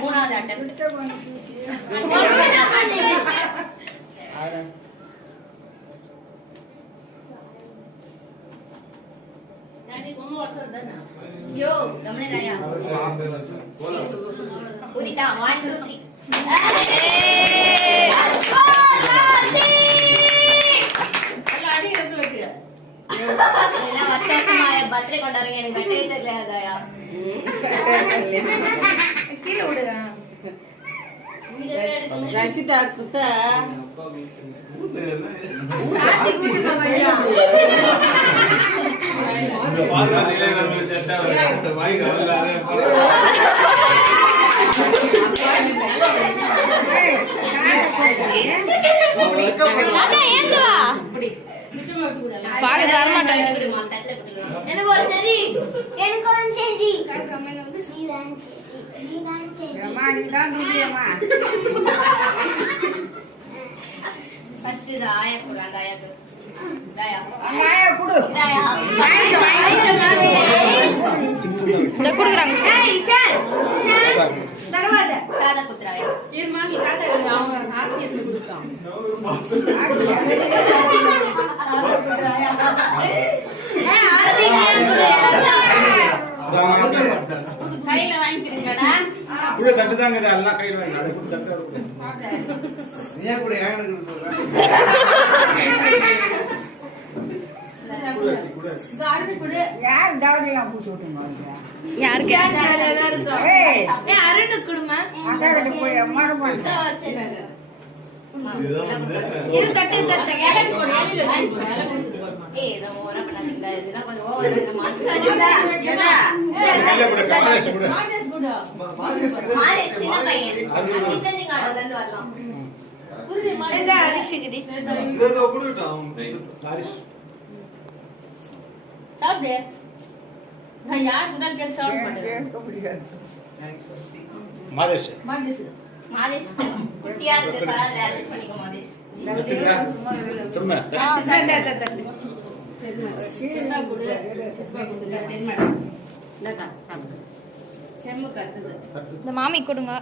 மூணாவது அட்டை யோ கமனே ராயா உதிட்டா 1 2 3 எல்லாம் வருஷமா பர்த்டே கொண்டாடுறீங்க எனக்கு வெட்டவே தெரியலையாதாயா கீழ விடுடா ரச்சிதா குத்த ஆட்டி கூட்டி போய்யா இந்த பாருங்க நிலை நம்ம செட்டா வாய் கவலாதே அத ஏந்துவா பாக வர மாட்டாங்க எனக்கு ஒரு சரி எனக்கு ஒரு சரி கமெண்ட் வந்து நீதான் சரி அம்மா நீதான் நீயம்மா ஃபர்ஸ்ட் தாயா குடு தாயாக்கு தாயா அம்மாயா குடு தாயா இந்த குடுக்குறாங்க ஏய் சார் தரவாத காதா குத்ராயா இர் மாமி காதா அவங்க ஆர்த்தி எடுத்து குடுச்சான் ஏய் ஆர்த்தி கையில வாங்கிக்கிறீங்கடா புள்ள தட்டு தாங்க எல்லாம் கையில வாங்கி அட குடு தட்டு நீயே கூட ஏங்க யாருக்கு அருணு குடுமா சாப்பிடு நான் யார் முதல் கேக் சாப்பிட மாட்டேன் மாதேஷ் மாதேஷ் மாதேஷ் குட்டியா இருக்கு பரவாயில்லை அட்ஜஸ்ட் பண்ணிக்கோ மாதேஷ் சும்மா சின்ன குடு பெருமாள் லதா சாப்பிடு செம்மு கத்துது இந்த மாமி கொடுங்க